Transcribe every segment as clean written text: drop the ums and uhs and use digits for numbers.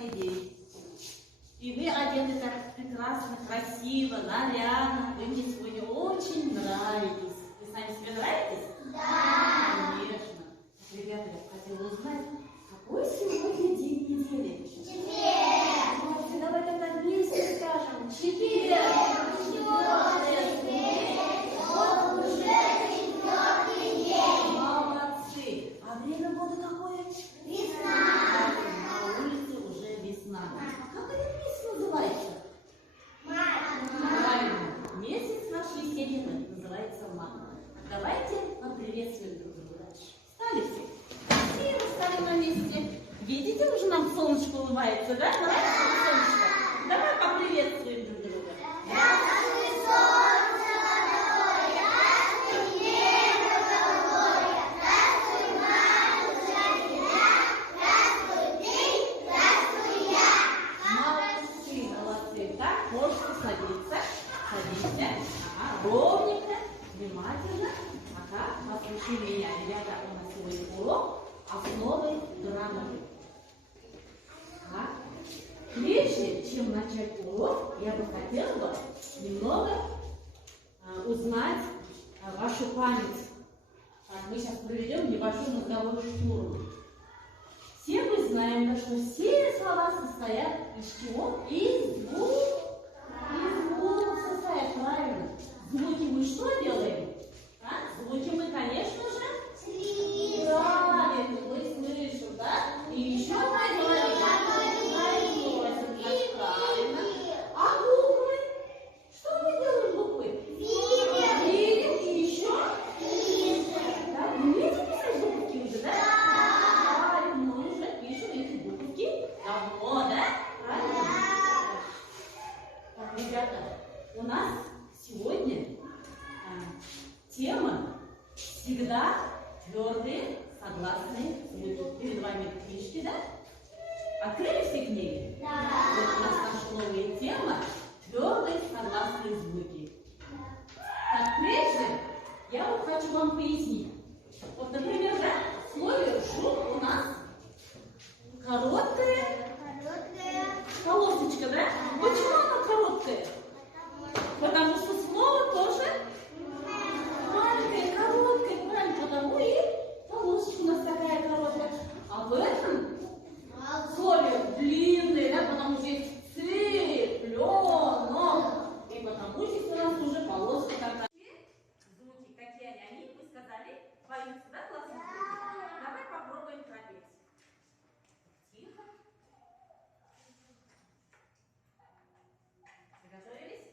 прекрасный день. И вы одеты так прекрасно, красиво, нарядно. Вы мне сегодня очень нравитесь. Вы сами себе нравитесь? Да. Конечно. Ребята, я хотела узнать, какой сегодня день недели? Четверг. Давайте, давайте так вместе скажем. Четверг. Вот уже четвертый день. Молодцы. А время года какое? Весна. На улице уже весна. Как этот месяц называется? Март. Правильно. Месяц наш весенний называется март. Давайте поприветствуем друг друга. Встали все. Все встали на месте. Видите, уже нам солнышко улыбается, да? Нравится нам солнышко? Давай поприветствуем друг друга. Здравствуй, солнце родное, здравствуй, небо голубое, здравствуй, матушка земля, здравствуй ты, здравствуй я. Молодцы, молодцы. Так, можете садиться. Садитесь. Ага, ровненько, внимательно. Ага, послушай меня. Ребята, у нас сегодня урок основы грамоты. Прежде чем начать урок, я бы хотела немного узнать вашу память. Так, мы сейчас проведем небольшой мозговой штурм. Все мы знаем, что все слова состоят из чего? Из звуков. Из звуков состоят, правильно. Звуки мы что делаем? Звуки мы, конечно же, правильно, мы слышим, да? И еще мы говорим. Правильно. А буквы? Что мы делаем буквы? Видим и еще? Да, вы умеете писать буковки уже, да? Правильно, мы уже пишем эти буковки давно, да? Правильно? Так, ребята, у нас сегодня тема всегда твердые согласные звуки. Перед вами книжки, да? Открыли все книги? Да. Вот у нас наша новая тема твердые согласные звуки. Так, прежде я вот хочу вам пояснить. Вот, например, да, в слове шум у нас короткая полосочка, да? Почему она короткая? Потому что слово тоже маленькое, короткое, правильно? Потому и полосочка у нас такая короткая. А в этом слове длинные, да, потому что есть цыпленок. И потому здесь у нас уже полоска такая. Звуки, какие они, вы сказали, поются, да, классные звуки? Давай попробуем пропеть. Тихо. Приготовились?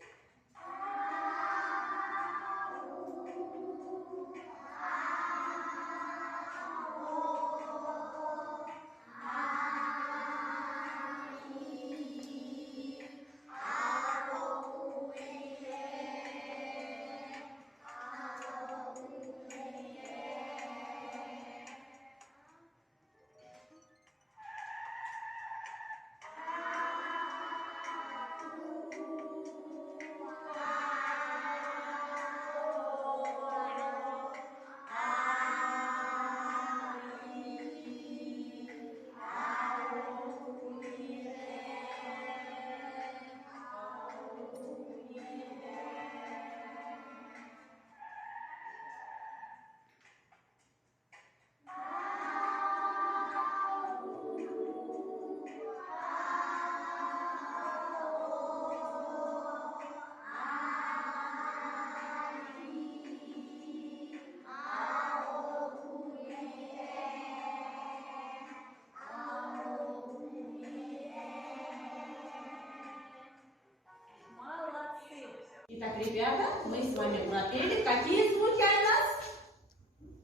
Итак, ребята, мы с вами пропели. Какие звуки у нас?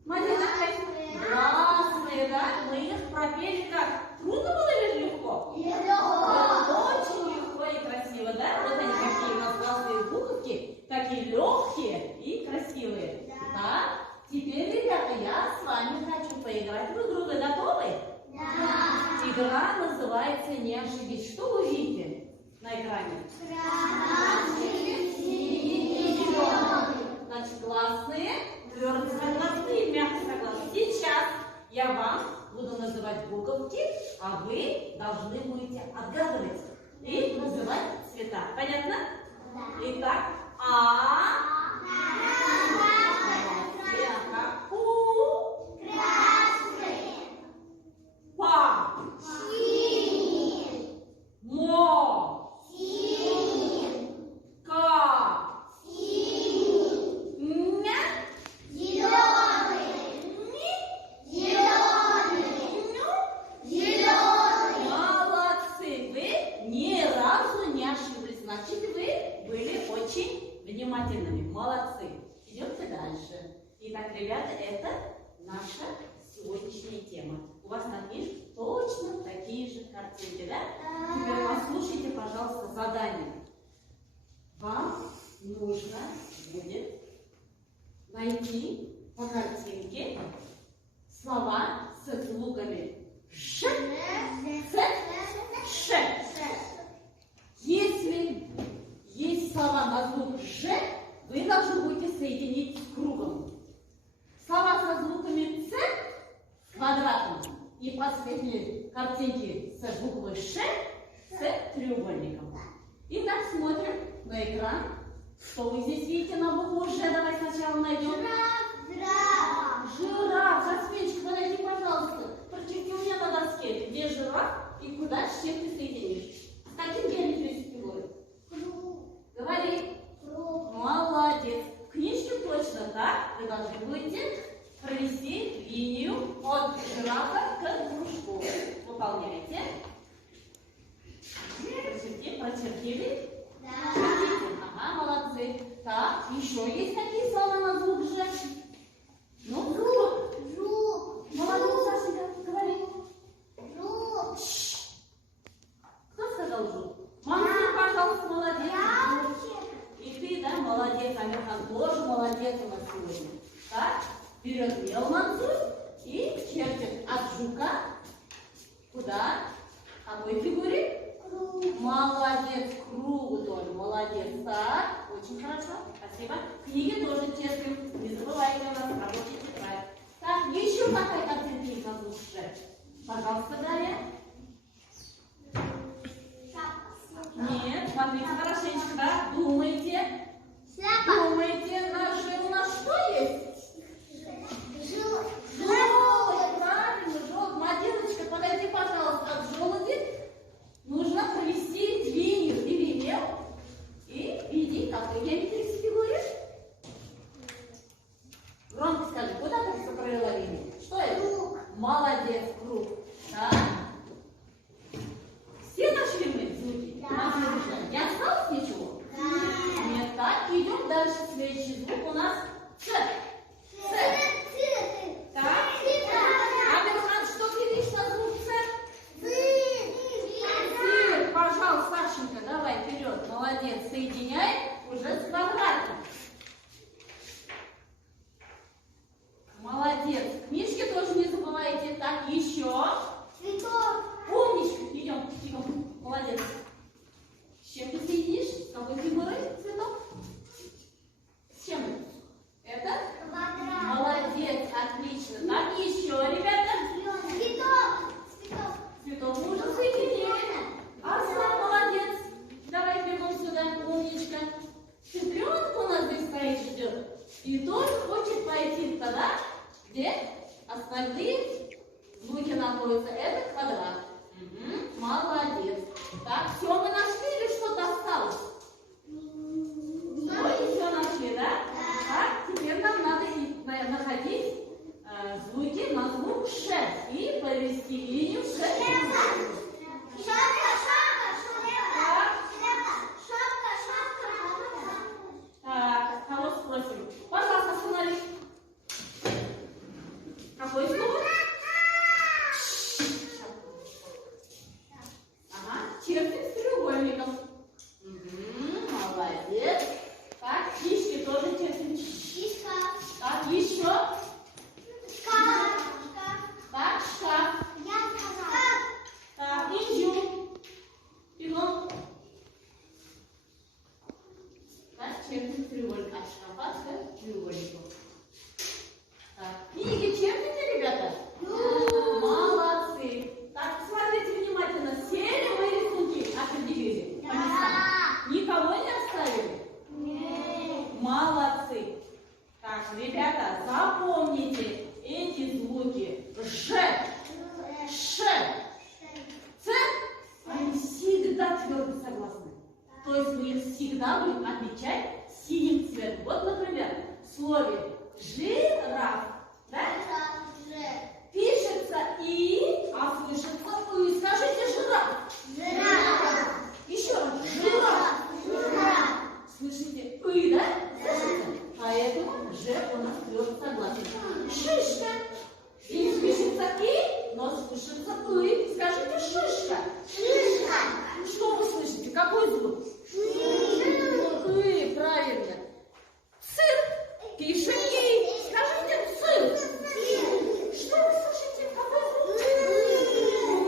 Марина? Гласные, да? Мы их пропели как? Трудно было или легко? Очень легко и красиво, да? Вот они какие у нас гласные буковки, такие легкие и красивые. Да? Теперь, ребята, я с вами хочу поиграть в игру. Вы готовы? Да. Игра называется «Не ошибись». Что вы видите на экране? Значит, гласные, твердо согласные, мягко согласные. Сейчас я вам буду называть буковки, а вы должны будете отгадывать и называть цвета. Понятно? Итак, А. У. Па. Мо. Ка. Ня. Молодцы! Вы ни разу не ошиблись. Значит, вы были очень внимательными. Молодцы. Идемте дальше. Итак, ребята, это наша сегодняшняя тема. У вас на книжке точно такие же картинки, да? Теперь послушайте, пожалуйста, задание. Вам нужно будет найти по картинке слова с звуками Ш, С, Ш. Если есть слова на звук Ж, вы должны будете соединить с кругом. Слова со звуками С с квадратом и последние картинки с буквой Ш с треугольником. Итак, смотрим на экран. Что вы здесь видите на букву Ж? Давай сначала найдем. Жираф. Жасминчик, подойди, пожалуйста. Прочерти у меня на доске, где жираф и куда с чем ты соединишь. С каким геометрическим фигурой? Говори. Молодец. В книжке точно так. Вы должны будете провести линию от жирафа к кружку. Выполняйте. Прочертили? Чертите. Ага, молодцы. Так, еще есть какие слова на звук Ж? Ну, жук. Молодец, Сашенька, говори. Кто сказал жук? Мамочка, пожалуйста, молодец. И ты, да, молодец. Амирхан тоже молодец у нас сегодня. Так, берет мел Мансур и чертит от жука куда? Какой фигуре? Молодец, кругу тоже, молодец. Так, очень хорошо, спасибо. Книги тоже чертим, не забывайте, у нас рабочая тетрадь. Так, еще какая картинка есть на звук Ж? Пожалуйста, Дарья. Нет, смотрите хорошенечко, да? Думайте. Думайте, на Ж у нас что есть? Желудь, правильно, желудь. Мадиночка, подойди, пожалуйста, от желуди. Нужно провести линию или мел и види, какой геометрической фигуре. Громко скажи, куда ты все провела линию? Что это? Круг. Молодец, круг. Так. Все нашли мы звуки? Да. Не осталось ничего? Да. Нет, так, идем дальше. Следующий звук у нас Ц. Так. Амирхан, что ты видишь на звук Ц? Цирк. Пожалуйста, Сашенька, давай вперед. Молодец. Соединяй уже с квадратом. Молодец. Книжки тоже не забывайте. Так, еще. Цветок. Умничка. Идем. Молодец. С чем ты соединишь? С какой фигурой цветок? С чем? Это? Квадрат. Молодец. Отлично. Так, еще, ребята. Цветок мы уже соединили. Арслан, молодец. Давай бегом сюда. Умничка. Цыпленок у нас здесь стоит, ждет. И тоже хочет пойти туда, где остальные звуки находятся. Это квадрат. Угу. Молодец. Так, все мы нашли или что-то осталось? Ой, все нашли, да? Так, теперь нам надо находить звуки на звук Ш и провести линию Ш. Так, кого спросим? Пожалуйста, остановись. Какой звук? Ага, чертим с треугольником. Угу, молодец. Так, кишки тоже чертим. Так, еще. Так, шкаф. Так, инжу. Бегом. Так, чертим треугольник. От шкафа к треугольнику. Так, книги чертите, ребята? твердо согласные? То есть мы их всегда будем отмечать синим цветом. Вот, например, в слове жираф, да? Пишется и, а слышится и. Скажите жираф. Еще раз. Жираф. Слышите и, да? Слышите? Поэтому ж у нас твердо согласен. Шишка. И пишется и, но слышится и. Скажите шишка. Что вы слышите? Какой звук? И, правильно. Сыр. Пишем и. Скажите сыр. Что вы слышите? Какой звук?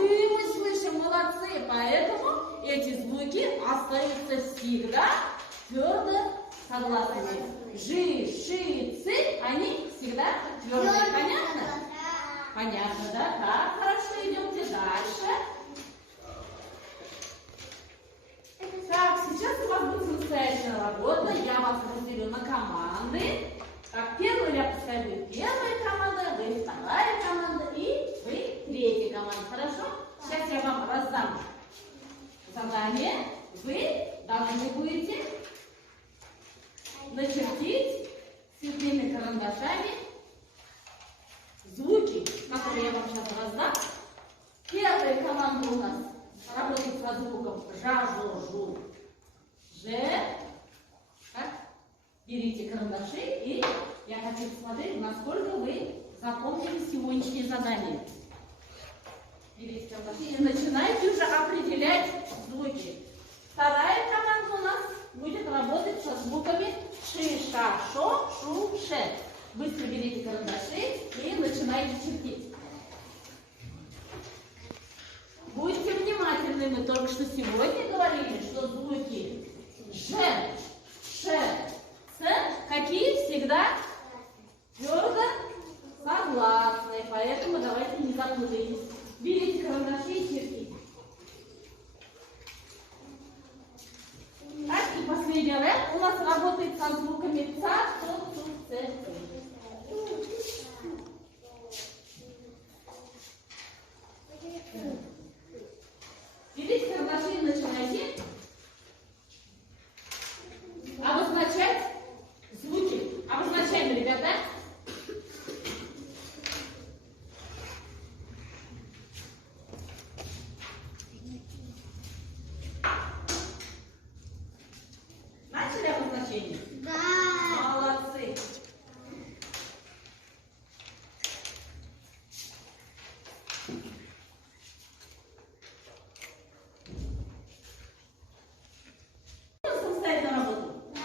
И мы слышим, молодцы. Поэтому эти звуки остаются всегда твердо согласными. Жи, ши, цы, они всегда твердые. Понятно? Понятно, да? Так, хорошо, идемте дальше. Так, сейчас у вас будет самостоятельная работа. Я вас разделю на команды. Так, первую я пускай будет первая команда, вы вторая команда и вы третья команда. Хорошо? Сейчас я вам раздам задание. Вы должны будете начертить цветными карандашами звуки, которые я вам сейчас раздам. Первая команда у нас работает со звуком жа-жо-жу. Ж. Так. Берите карандаши, и я хочу посмотреть, насколько вы запомнили сегодняшнее задание. Берите карандаши и начинайте уже определять звуки. Вторая команда у нас будет работать со звуками ши, ша, шо, шу, ше. Быстро берите карандаши и начинайте чертить. Будьте внимательны, мы только что сегодня говорили, что звуки ж, ш, ц, какие всегда твердо согласные. Поэтому давайте не запутайтесь. Берите карандаши и чертите. Так, и последний рэп у нас работает со звуками ца, цу, цу, ц, ц. Берите карандаши и начинайте обозначать звуки. Обозначаем, ребята. Начали обозначение? Да. Молодцы. Самостоятельно работу? Да.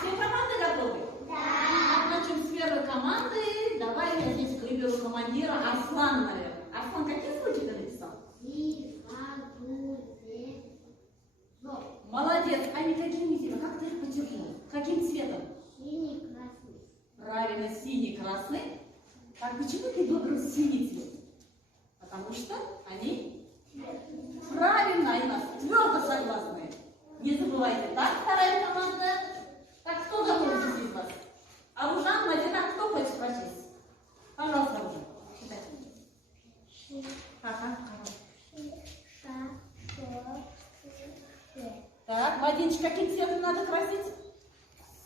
Все команды готовы? Да. Начнем с первой команды. Давай я здесь выберу командира Арслан, наверное. Арслан, какие звуки ты написал? Молодец. Они какими цветом? Как ты их подчеркнул? Каким цветом? Синий, красный. Правильно, синий, красный. Так, почему ты выбрал синий цвет? Потому что они правильно, они нас твердо согласны. Не забывайте. Так, вторая команда. Так, кто готов из вас? Аружан, Мадина, кто хочет прочесть? Пожалуйста, Аружан, читай. Ага, так, Мадиночка, каким цветом надо красить?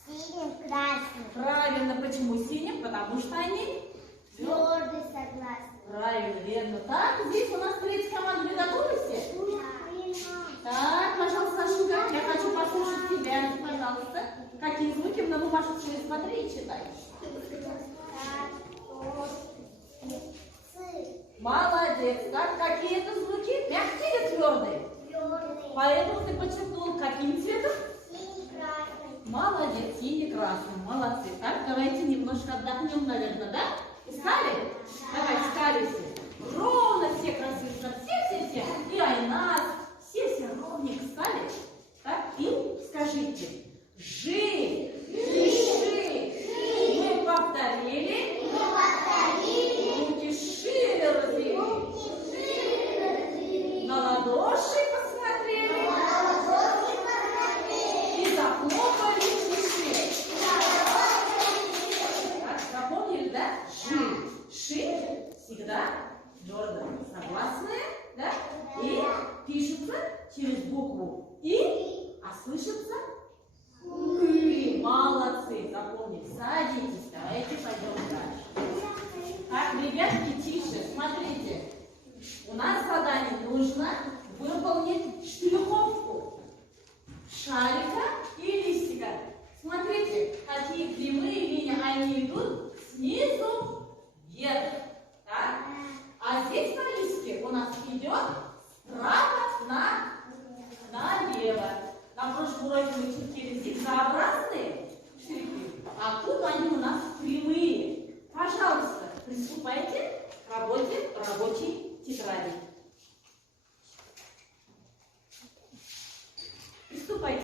Синим, красным. Правильно, почему синим? Потому что они Твердо согласны. правильно, верно. Так, здесь у нас третья команда. Вы готовы все? Так, пожалуйста, Сашенька, я хочу послушать тебя. Пожалуйста. Какие звуки на бумажку смотри и читай. Молодец. Так, какие это звуки? Мягкие или твердые? Твердые. Поэтому ты подчеркнул, каким цветом? Синий, красный. Молодец, синий-красный. Молодцы. Так, давайте немножко отдохнем, наверное, да? Искали? Давай, искали все. Ровно все красивые. Все. И Айнас. Все ровненько стали. Так, и скажите. Жи. Мы повторили. Руки шире развели. На ладоши посмотрели. И захлопали шиши. Так, запомнили, да? Ши всегда твердо. через букву И, а слышится И. Молодцы, запомнили. Садитесь, давайте пойдем дальше. Так, ребятки, тише, смотрите. У нас задание нужно выполнить штриховку шарика и листика. Смотрите, какие прямые линии, они идут снизу вверх. Так? А здесь на листике у нас идет справа налево. На прошлом уроке мы чертили зигзагообразные